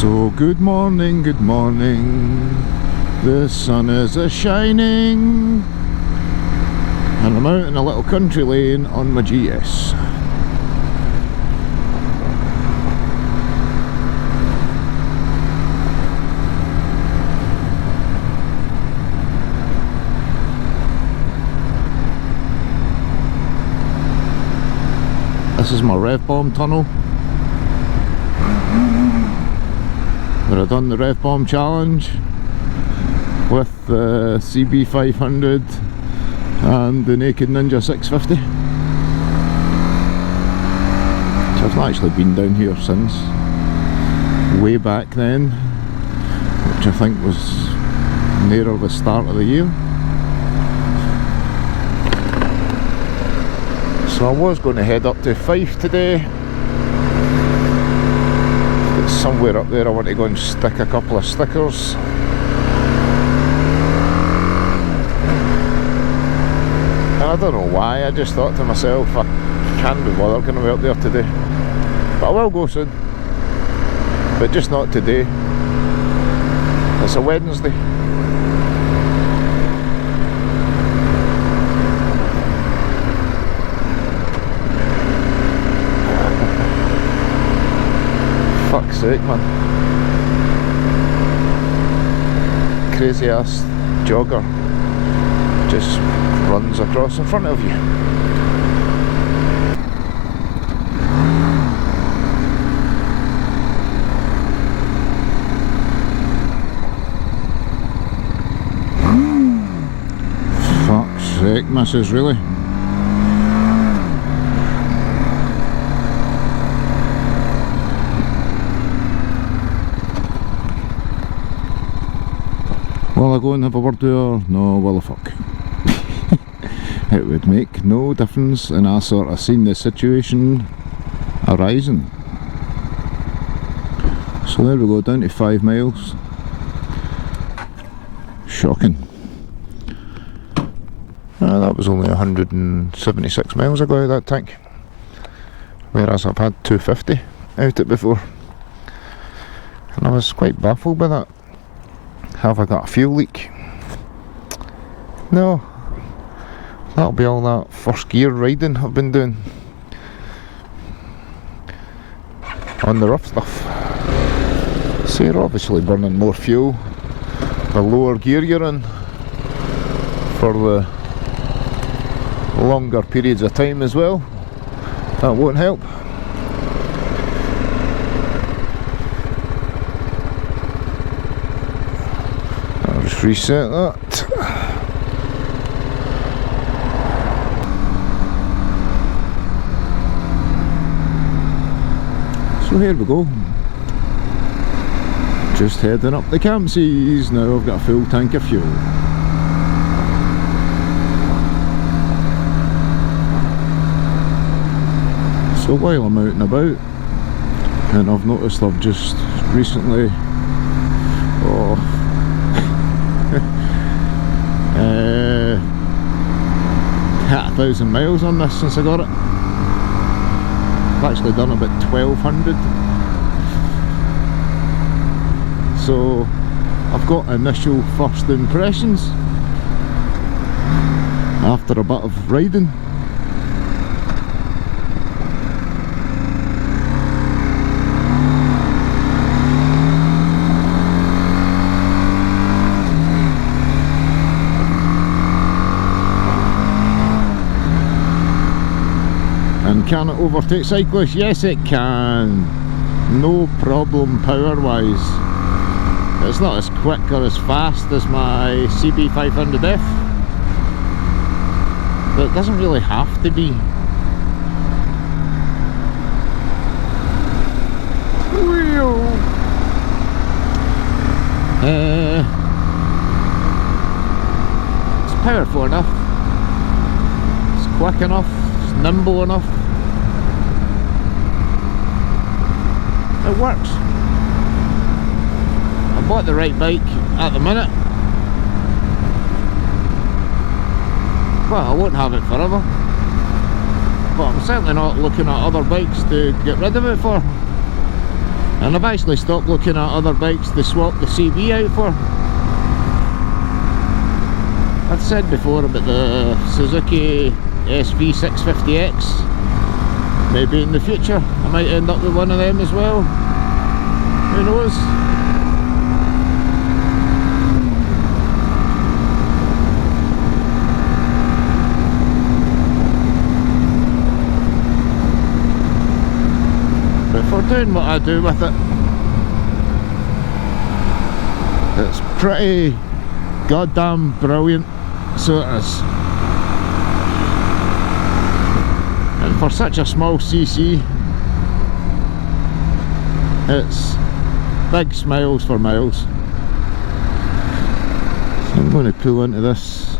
So good morning, good morning. The sun is a-shining, and I'm out in a little country lane on my GS. This is my rev bomb tunnel, where I've done the rev bomb challenge with the CB500 and the Naked Ninja 650. So I've not actually been down here since way back then, which I think was nearer the start of the year. So I was going to head up to Fife today. It's somewhere up there I want to go and stick a couple of stickers. And I don't know why, I just thought to myself, I can't be bothered going to be up there today. But I will go soon. But just not today. It's a Wednesday. Fuck's sake, man. Crazy ass jogger just runs across in front of you. Fuck's sake, missus, really? Will I go and have a word with her? No, will I fuck? It would make no difference, and I sort of seen the situation arising. So there we go, down to 5 miles. Shocking. That was only 176 miles ago, that tank. Whereas I've had 250 out it before. And I was quite baffled by that. Have I got a fuel leak? No. That'll be all that first gear riding I've been doing on the rough stuff. So you're obviously burning more fuel the lower gear you're in for the longer periods of time as well. That won't help. I'll just reset that. So here we go, just heading up the Campsies. Now I've got a full tank of fuel. So while I'm out and about, and I've noticed I've just recently hit 1,000 miles on this since I got it. I've actually done about 1,200, so I've got initial first impressions after a bit of riding. And can it overtake cyclists? Yes it can, no problem power wise. It's not as quick or as fast as my CB500F, but it doesn't really have to be. It's powerful enough, it's quick enough, it's nimble enough. It works. I bought the right bike at the minute. Well, I won't have it forever, but I'm certainly not looking at other bikes to get rid of it for. And I've actually stopped looking at other bikes to swap the CB out for. I've said before about the Suzuki SV650X. Maybe in the future I might end up with one of them as well. Who knows? But for doing what I do with it, it's pretty goddamn brilliant, so it is. And for such a small CC, it's big smiles for miles. So I'm going to pull into this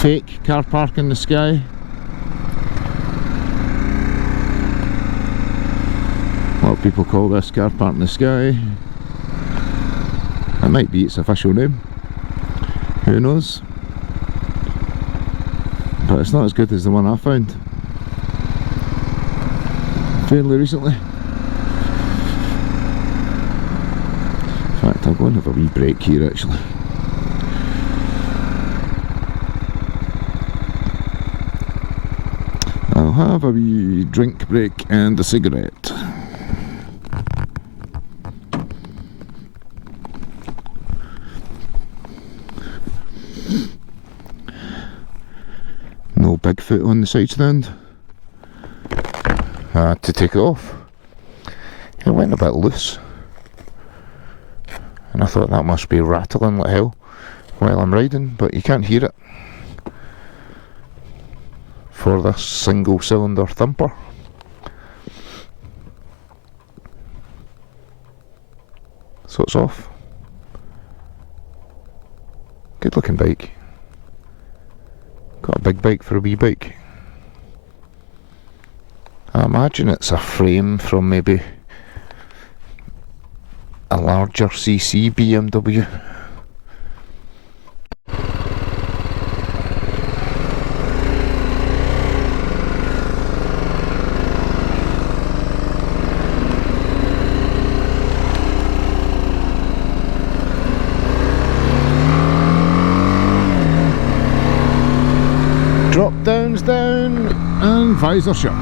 fake car park in the sky. A lot of people call this car park in the sky. It might be its official name, who knows, but it's not as good as the one I found fairly recently. In fact, I'll go and have a wee break here actually. I'll have a wee drink break and a cigarette. No Bigfoot on the side stand. I had to take it off. It went a bit loose, and I thought that must be rattling like hell while I'm riding, but you can't hear it for this single cylinder thumper. So it's off. Good looking bike. Got a big bike for a wee bike. I imagine it's a frame from maybe a larger CC BMW. Drop downs down and visor shut.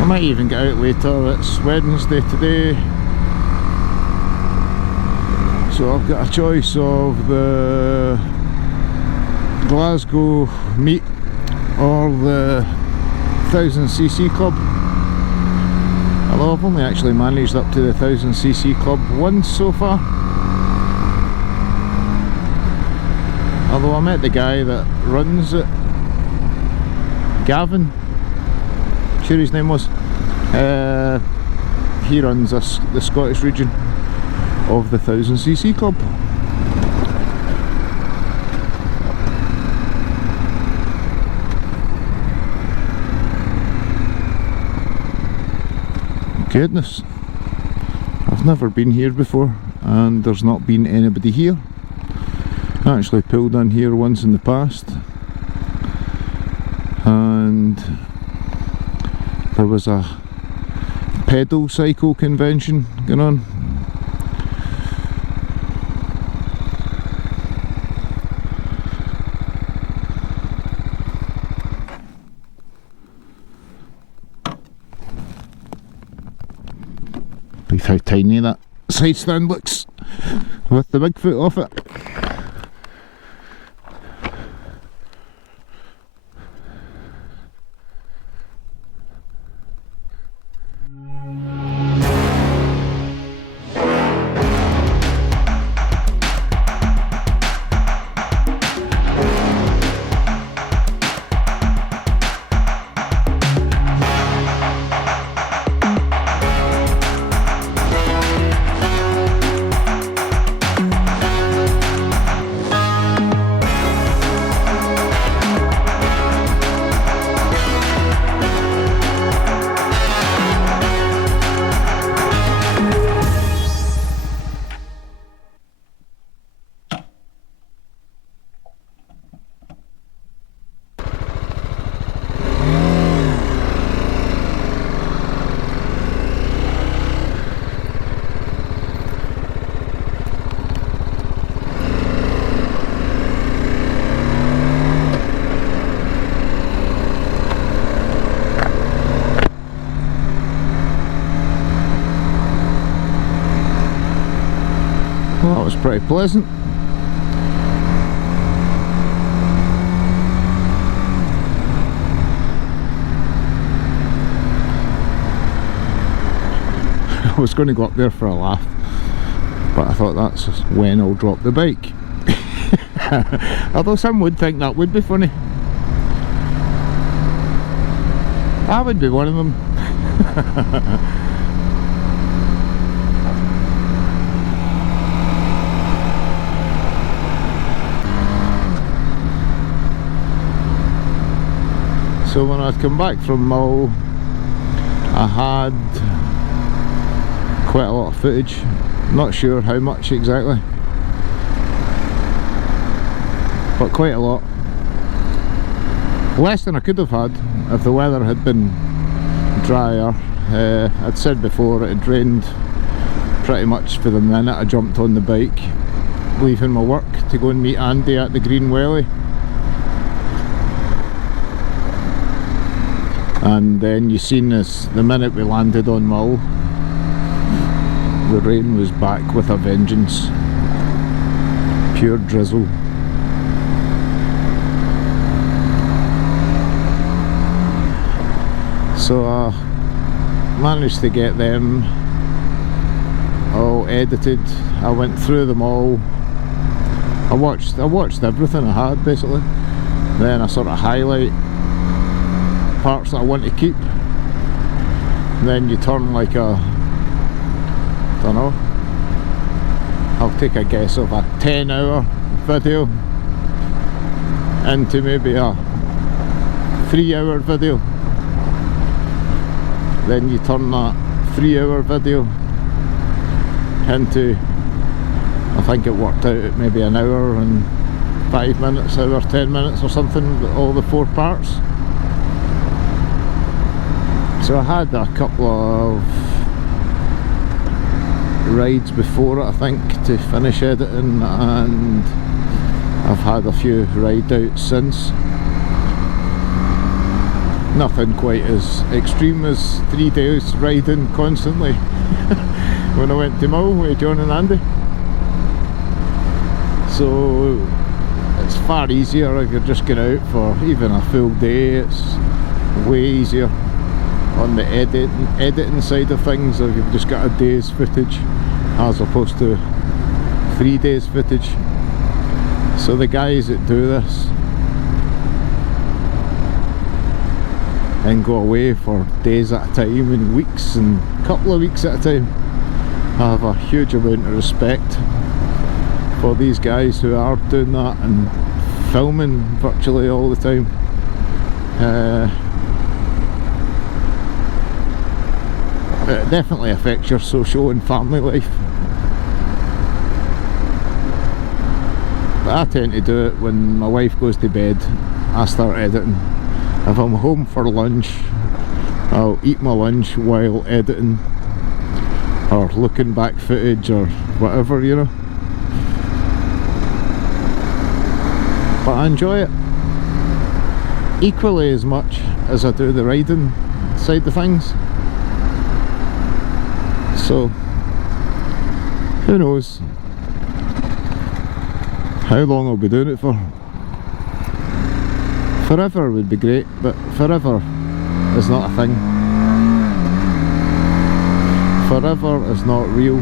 I might even get out later. It's Wednesday today, so I've got a choice of the Glasgow meet or the 1000cc club. Although I've only actually managed up to the 1000cc club once so far. Although I met the guy that runs it, Gavin, sure his name was. He runs the Scottish region of the 1000cc club. Goodness, I've never been here before, and there's not been anybody here. I actually pulled in here once in the past, and there was a pedal cycle convention going on. Look how tiny that side stand looks with the Bigfoot off it. Well, that was pretty pleasant. I was going to go up there for a laugh, but I thought that's when I'll drop the bike. Although some would think that would be funny. I would be one of them. So when I'd come back from Mull, I had quite a lot of footage. Not sure how much exactly, but quite a lot. Less than I could have had if the weather had been drier. I'd said before it had rained pretty much for the minute I jumped on the bike, leaving my work to go and meet Andy at the Green Welly. And then you seen this, the minute we landed on Mull, the rain was back with a vengeance. Pure drizzle. So I managed to get them all edited. I went through them all. I watched everything I had basically. Then I sort of highlight parts that I want to keep. Then you turn like a, don't know, I'll take a guess of a 10-hour video into maybe a 3-hour video. Then you turn that 3-hour video into, I think it worked out at maybe an hour and 5 minutes, hour 10 minutes or something, all the 4 parts. So I had a couple of rides before it, I think, to finish editing, and I've had a few ride outs since. Nothing quite as extreme as 3 days riding constantly when I went to Mull with John and Andy. So it's far easier if you're just going out for even a full day. It's way easier on the editing side of things if you've just got a day's footage as opposed to 3 days footage. So the guys that do this and go away for days at a time and weeks and couple of weeks at a time, I have a huge amount of respect for these guys who are doing that and filming virtually all the time. It definitely affects your social and family life. But I tend to do it when my wife goes to bed. I start editing. If I'm home for lunch, I'll eat my lunch while editing or looking back footage or whatever, you know. But I enjoy it equally as much as I do the riding side of things. So, who knows how long I'll be doing it for. Forever would be great, but forever is not a thing. Forever is not real.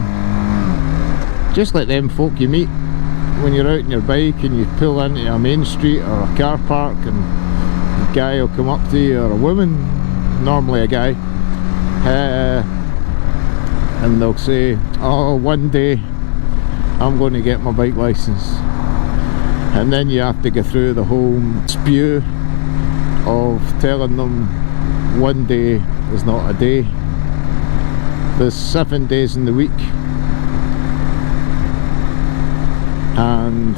Just like them folk you meet when you're out on your bike and you pull into a main street or a car park and a guy will come up to you, or a woman, normally a guy, and they'll say, oh, one day I'm going to get my bike license. And then you have to go through the whole spew of telling them one day is not a day. There's 7 days in the week, and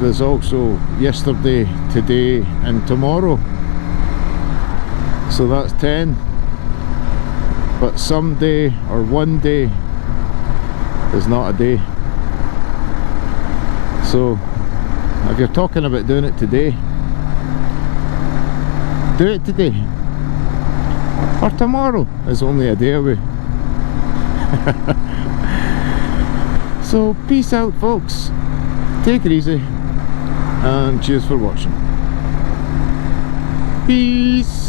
there's also yesterday, today and tomorrow, so that's 10. But someday or one day is not a day. So if you're talking about doing it today, do it today. Or tomorrow is only a day away. So peace out, folks. Take it easy and cheers for watching. Peace.